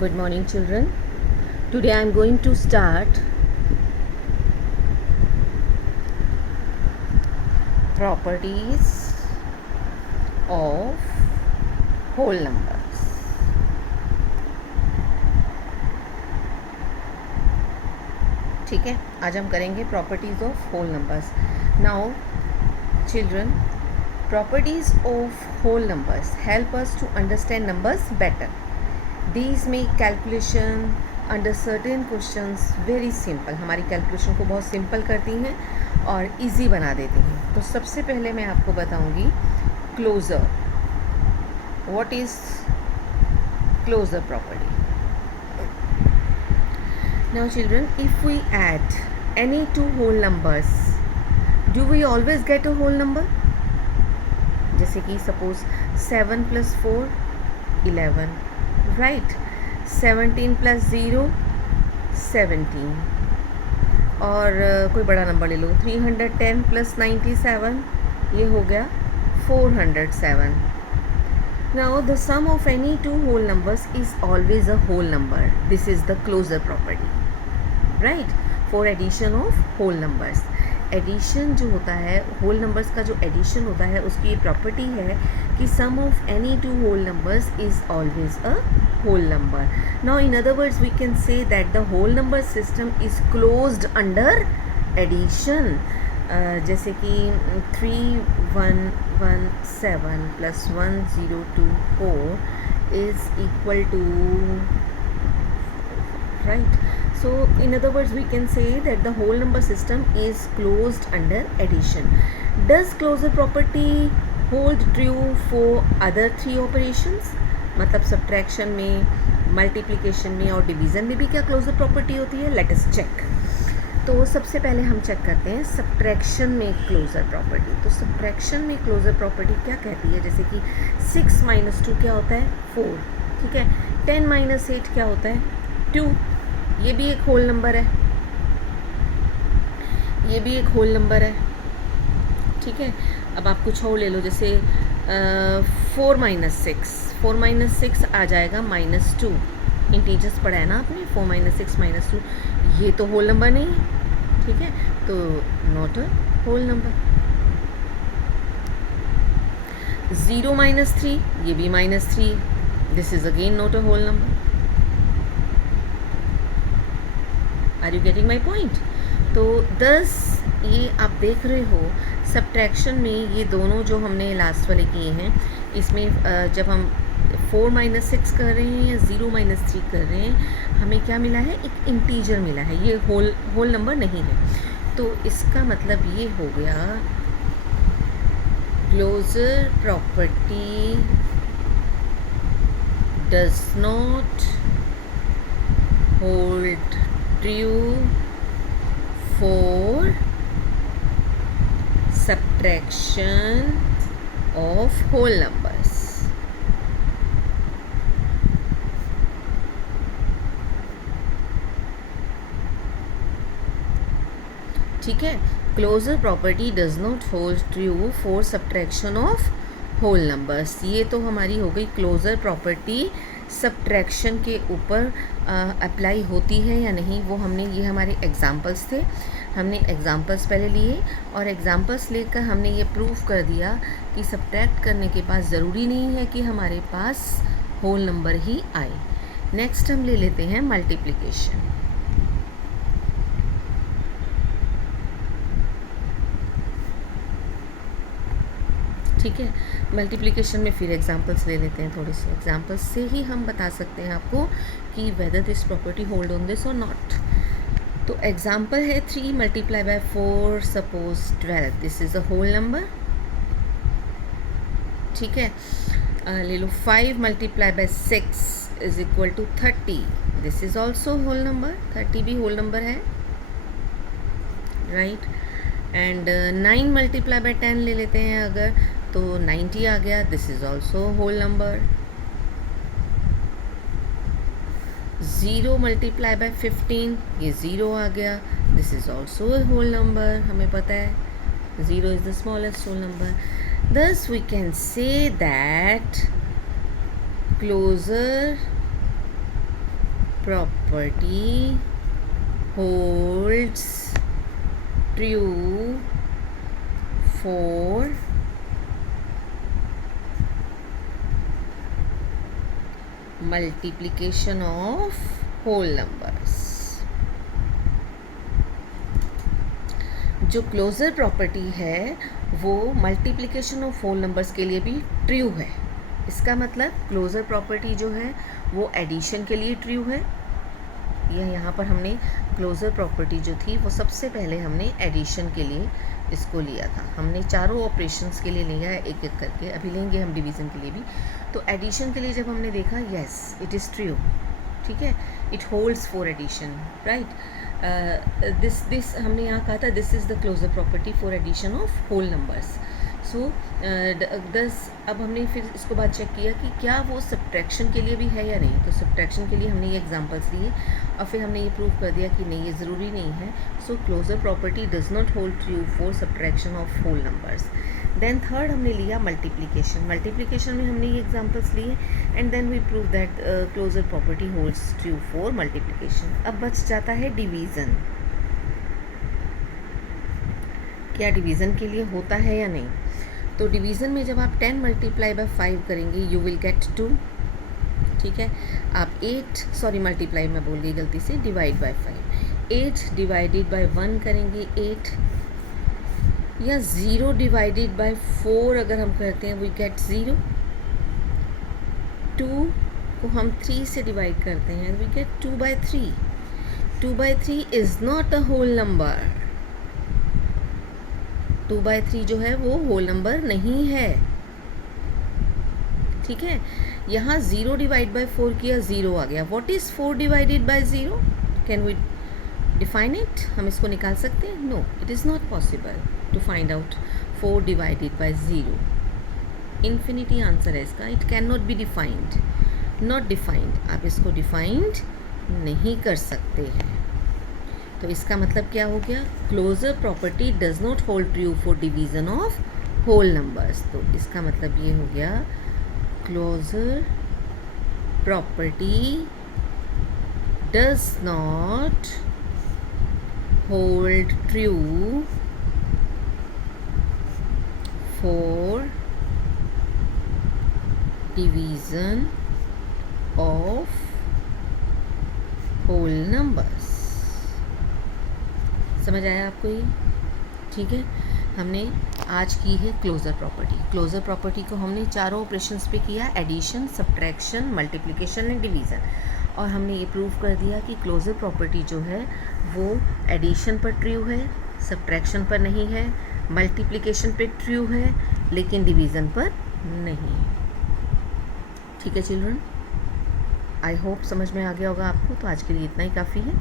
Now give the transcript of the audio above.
Good morning, children. Today I am going to start properties of whole numbers. ठीक है, आज हम करेंगे properties of whole numbers. Now children, properties of whole numbers help us to understand numbers better. These make calculation under certain questions very simple. हमारी calculation को बहुत simple करती हैं और इजी बना देती हैं. तो सबसे पहले मैं आपको बताऊंगी closure. What is closure property? Now children, if we add any two whole numbers, do we always get a whole number? जैसे कि सपोज 7 + 4 11, राइट. 17 + 0 17. और कोई बड़ा नंबर ले लो, 310 + 97, ये हो गया 407. Now the sum of any two whole numbers is always a whole number. This is the closure property, right, for addition of whole numbers. Addition जो होता है, होल नंबर्स का जो एडिशन होता है, उसकी ये प्रॉपर्टी है कि sum of any two whole numbers is always a whole number. Now in other words we can say that the whole number system is closed under addition. जैसे कि 3117 + 1024 is equal to, right. So in other words we can say that the whole number system is closed under addition. Does closure property hold true for other three operations? मतलब subtraction में, multiplication में और division में भी क्या closure property होती है? Let us check. तो सबसे पहले हम चेक करते हैं subtraction में closure property. तो subtraction में closure property क्या कहती है? जैसे कि 6 - 2 क्या होता है? 4. ठीक है. 10 - 8 क्या होता है? 2. ये भी एक होल नंबर है, ये भी एक होल नंबर है. ठीक है. अब आप कुछ और ले लो, जैसे 4 - 6. 4 - 6 आ जाएगा -2. इंटीजर्स पढ़ा है ना आपने, 4 - 6 - 2. ये तो होल नंबर नहीं है. ठीक है, तो नॉट अ होल नंबर. 0 - 3, ये भी -3. This is again not a whole number. Are you getting my point? तो 10, ये आप देख रहे हो सब्ट्रैक्शन में ये दोनों जो हमने लास्ट वाले किए हैं, इसमें जब हम 4 - 6 कर रहे हैं या 0 - 3 कर रहे हैं, हमें क्या मिला है? एक इंटीजर मिला है. ये होल नंबर नहीं है. तो इसका मतलब ये हो गया closure property does not hold true for subtraction of whole numbers. ठीक है. Closure property does not hold true for subtraction of whole numbers. ये तो हमारी हो गई क्लोजर प्रॉपर्टी. सब्ट्रैक्शन के ऊपर अप्लाई होती है या नहीं, वो हमने, ये हमारे एग्जाम्पल्स थे, हमने एग्जाम्पल्स पहले लिए और एग्जाम्पल्स लेकर हमने ये प्रूव कर दिया कि सब्ट्रैक्ट करने के बाद ज़रूरी नहीं है कि हमारे पास होल नंबर ही आए. नेक्स्ट हम ले लेते हैं मल्टीप्लिकेशन. ठीक है. मल्टीप्लिकेशन में फिर एग्जांपल्स ले लेते हैं. थोड़े से एग्जांपल्स से ही हम बता सकते हैं आपको कि whether this property hold on this और नॉट. तो एग्जांपल है 3 × 4 suppose 12. This is a whole number. ठीक है. ले लो 5 × 6 इज इक्वल टू 30. This is also whole number. 30 भी होल नंबर है, राइट. एंड 9 × 10 ले लेते हैं अगर, तो 90 आ गया. This is also whole number. 0 × 15, ये 0 आ गया. This is also whole number. हमें पता है 0 is the smallest whole number. Thus we can say that closure property holds true for multiplication of whole numbers. जो क्लोजर प्रॉपर्टी है वो multiplication of whole numbers के लिए भी ट्रू है. इसका मतलब क्लोजर प्रॉपर्टी जो है वो एडिशन के लिए ट्रू है. यह यहाँ पर हमने क्लोजर प्रॉपर्टी जो थी वो सबसे पहले हमने एडिशन के लिए इसको लिया था. हमने चारों ऑपरेशंस के लिए लिया है एक एक करके, अभी लेंगे हम डिवीज़न के लिए भी. तो एडिशन के लिए जब हमने देखा, यस इट इज़ ट्रू, ठीक है, it holds for addition, right. This हमने यहाँ कहा था this is the closure property for addition of whole numbers. So अब हमने फिर इसको बाद चेक किया कि क्या वो सब्ट्रैक्शन के लिए भी है या नहीं. तो सब्ट्रैक्शन के लिए हमने ये एग्जांपल्स लिए और फिर हमने ये प्रूव कर दिया कि नहीं, ये ज़रूरी नहीं है. So closure property does not hold true for subtraction of whole numbers. Then third हमने लिया मल्टीप्लिकेशन. मल्टीप्लिकेशन में हमने ये एग्जांपल्स लिए and then we prove that closure property holds true for multiplication. अब बच जाता है डिवीज़न. क्या डिवीज़न के लिए होता है या नहीं. तो डिवीज़न में जब आप 10 मल्टीप्लाई बाय 5 करेंगे यू विल गेट 2, ठीक है. आप 8 मल्टीप्लाई मैं बोल गई गलती से, डिवाइड बाय 5. 8 डिवाइडेड बाय 1 करेंगे 8, या 0 डिवाइडेड बाय 4 अगर हम करते हैं वी गेट 0. 2 को हम 3 से डिवाइड करते हैं we get 2 by 3. 2 by 3 is not a whole number. 2 by 3 जो है वो होल नंबर नहीं है, ठीक है. यहाँ 0 डिवाइड बाय 4 किया, 0 आ गया. What is 4 divided by 0? Can we define it? हम इसको निकाल सकते हैं? No, it is not possible to find out 4 divided by 0. Infinity answer है इसका. It can not be defined, not defined. आप इसको डिफाइंड नहीं कर सकते हैं. तो इसका मतलब क्या हो गया, closure property does not hold true for division of whole numbers. तो इसका मतलब ये हो गया closure property does not hold true for division of whole numbers. समझ आया आपको ये? ठीक है. हमने आज की है क्लोजर प्रॉपर्टी. क्लोजर प्रॉपर्टी को हमने चारों ऑपरेशंस पे किया, addition, subtraction, multiplication and division. और हमने ये प्रूव कर दिया कि क्लोजर प्रॉपर्टी जो है वो एडिशन पर ट्रू है, सब्ट्रैक्शन पर नहीं है, मल्टीप्लिकेशन पे ट्रू है लेकिन डिवीज़न पर नहीं. ठीक है चिल्ड्रन, आई होप समझ में आ गया होगा आपको. तो आज के लिए इतना ही काफ़ी है.